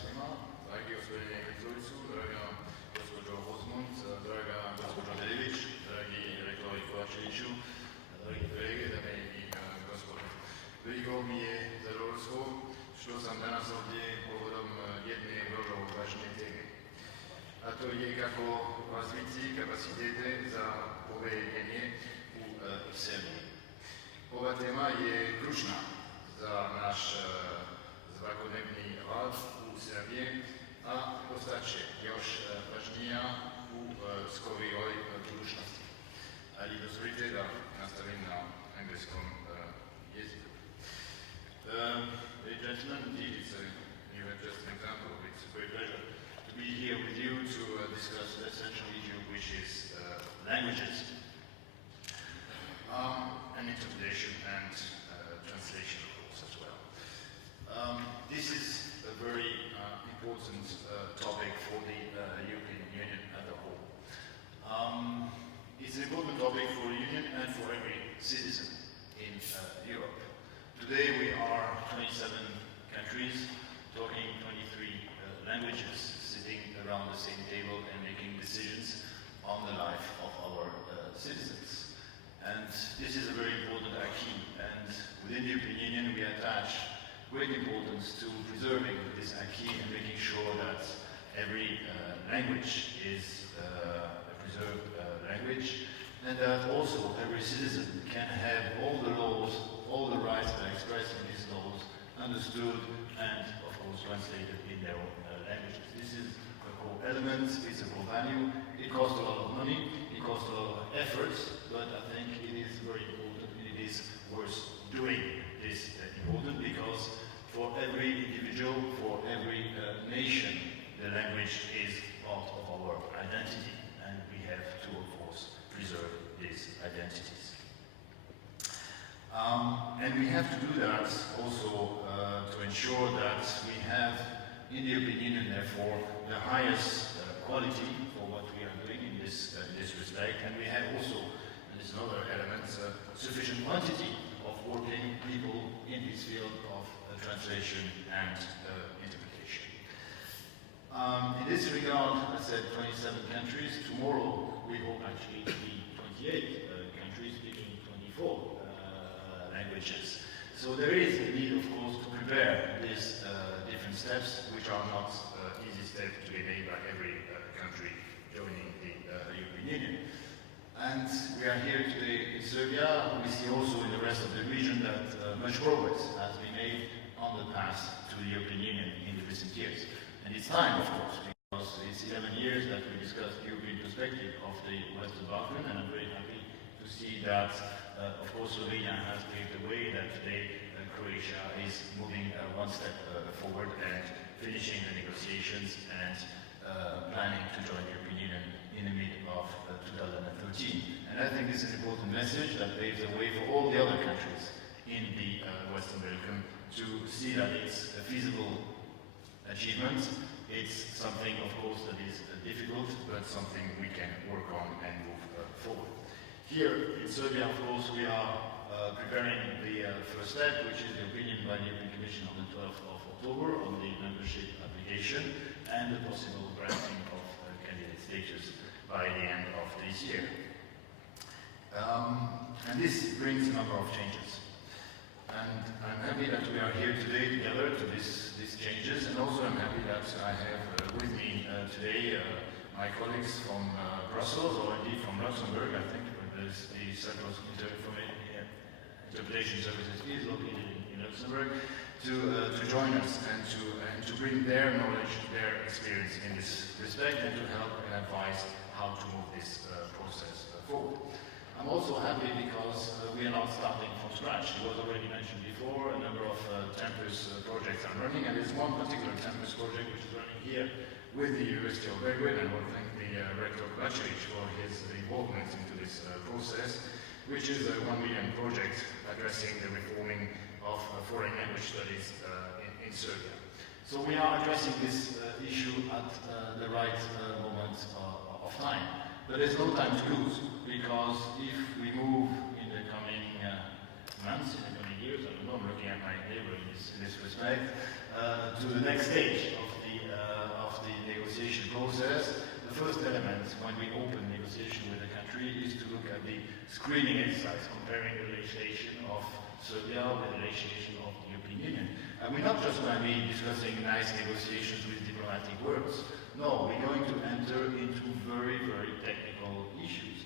svima, dragi gospodine Hrzovicu, draga gospođo Osmund, draga gospođo Dević, dragi rektori Kovačeviću, dragi kolege, dame i gospodo. Veliko mi je zadovoljstvo što sam danas ovdje povodom jedne vrlo važne teme. A to je kako razviti kapacitete za povedenje u Srbiji. Ova tema je ključna za naš svakodnevni rad u Srbiji, a postaće još važnija u skorijoj budućnosti. Ali dozvolite da nastavim na engleskom jeziku. Ladies and gentlemen, indeed, you have just an example. It's a great pleasure to be here with you to discuss the essential issue, which is languages, and interpretation and translation, of course, as well. This is a very important topic for the European Union as a whole. It's an important topic for the Union and for every citizen in Europe. Today we are 27 countries talking 23 languages, sitting around the same table and making decisions on the life of our citizens. And this is a very important acquis, and within the European Union we attach great importance to preserving this acquis and making sure that every language is a preserved language, and that also every citizen can have all the laws, all the rights that are expressed in these laws understood and, of course, translated in their own languages. This is a core element, it's a core value. It costs a lot of money, it costs a lot of efforts, but I think it is very important and it is worth doing this important because for every individual, for every nation, the language is part of our identity and we have to, of course, preserve these identities. And we have to do that also to ensure that we have in the European Union, therefore, the highest quality for what we are doing in this respect, and we have also, and this is another element, sufficient quantity of working people in this field of translation and interpretation. In this regard, I said 27 countries. Tomorrow we hope actually to be 28 countries speaking 24 languages. So there is a need, of course, to prepare these different steps, which are not easy steps to be made by every country joining the European Union. And we are here today in Serbia. We see also in the rest of the region that much progress has been made on the path to the European Union in the recent years. And it's time, of course, because it's 11 years that we discussed the European perspective of the Western Balkans, and I'm very happy to see that, of course, Slovenia has paved the way, that today Croatia is moving one step forward and finishing the negotiations and planning to join the European Union in the mid of 2013. And I think this is an important message that paves the way for all the other countries in the Western Balkans to see that it's a feasible achievement. It's something, of course, that is difficult, but something we can work on and move forward. Here in Serbia, of course, we are preparing the first step, which is the opinion by the European Commission on the 12th of October on the membership application and the possible granting of candidate status by the end of this year. And this brings a number of changes. And I'm happy that we are here today together to these changes, and also I'm happy that I have with me today my colleagues from Brussels, or indeed from Luxembourg, I think, where the Central Interpretation Services is located in Luxembourg, to join us and to bring their knowledge, their experience in this respect, and to help and advise how to move this process forward. I'm also happy because we are not starting from scratch. It was already mentioned before, a number of campus projects are running, and there's one particular campus project which is running here with the University of Belgrade, and I want to thank the Rector Kovačević for his involvement into this process, which is a 1 million project addressing the reforming of foreign language studies in Serbia. So we are addressing this issue at the right moment of time. But there's no time to lose, because if we move in the coming months, in the coming years, I don't know, I'm looking at my neighbor in this respect, to the next stage of the negotiation process. The first element when we open negotiation with a country is to look at the screening exercise, comparing the legislation of Serbia with the legislation of the European Union. And we're not just going to be discussing nice negotiations with diplomatic words. No, we're going to enter into very, very technical issues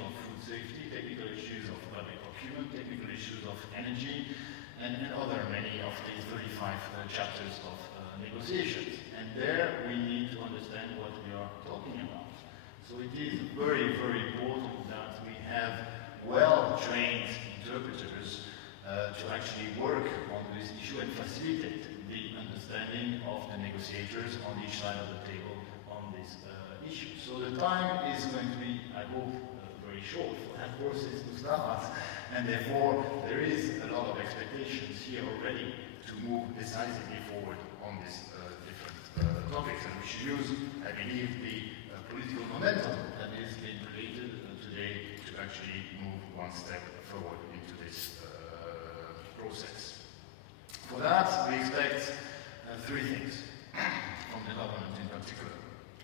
of food safety, technical issues of public procurement, technical issues of energy, and other many of these 35 chapters of negotiations. And there we need to understand what we are talking about. So it is very, very important that we have well-trained interpreters to actually work on this issue and facilitate the understanding of the negotiators on each side of the table on this issue. So the time is going to be, I hope, very short for that process to start, and therefore there is a lot of expectations here already to move decisively forward on these different topics, and we should use, I believe, the political momentum that is being created today to actually move one step forward into this process. For that, we expect three things from the government in particular.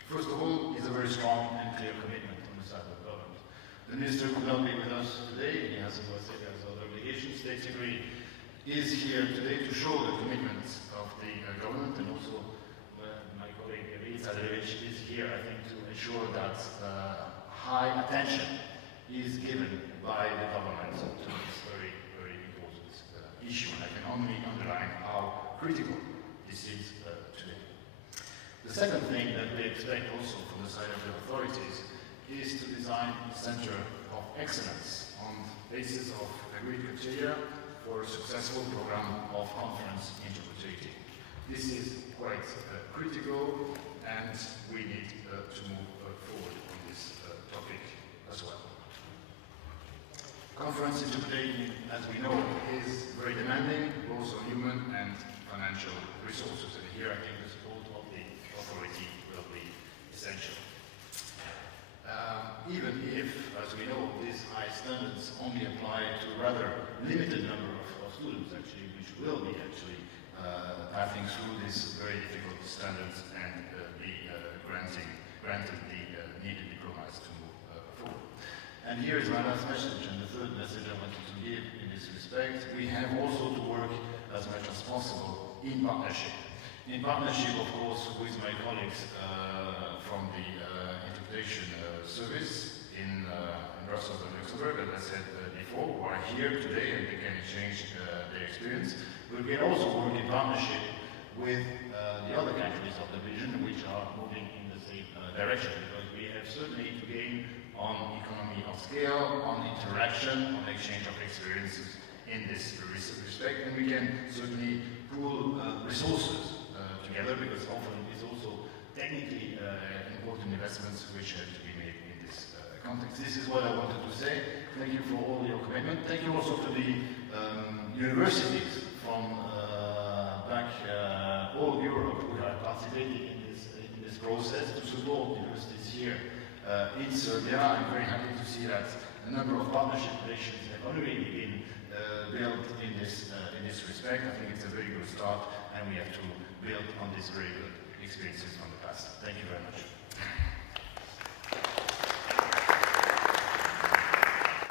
First of all, is a very strong and clear commitment on the side of the government. The minister could not be with us today. He has other obligations. State Secretary is here today to show the commitments of the government, and also my colleague Vincent Deger is here, I think, to ensure that high attention is given by the government to this very, very important issue. And I can only underline how critical this is today. The second thing that we expect also from the side of the authorities is to design a center of excellence on the basis of agreed criteria for a successful program of conference interpreting. This is quite critical, and we need to move forward on this topic as well. Conference interpreting, as we know, is very demanding, both on human and financial resources, and here I think the support of the authority will be essential. Even if, as we know, these high standards only apply to a rather limited number of students, actually, which will be actually passing through these very difficult standards and be granted the needed diplomas to move forward. And here is my last message, and the third message I wanted to give in this respect. We have also to work as much as possible in partnership. In partnership, of course, with my colleagues from the interpretation service in Brussels and Luxembourg, as I said before, who are here today and they can exchange their experience. But we can also work in partnership with the other countries of the region which are moving in the same direction, because we have certainly to gain on economy of scale, on interaction, on exchange of experiences in this respect, and we can certainly pool resources together, because often it's also technically important investments which have to be made in this context. This is what I wanted to say. Thank you for all your commitment. Thank you also to the universities from back all Europe who are participating in this process to support universities here in Serbia. I'm very happy to see that a number of partnership relations have already been built in this respect. I think it's a very good start, and we have to build on these very good experiences from the past. Thank you very much.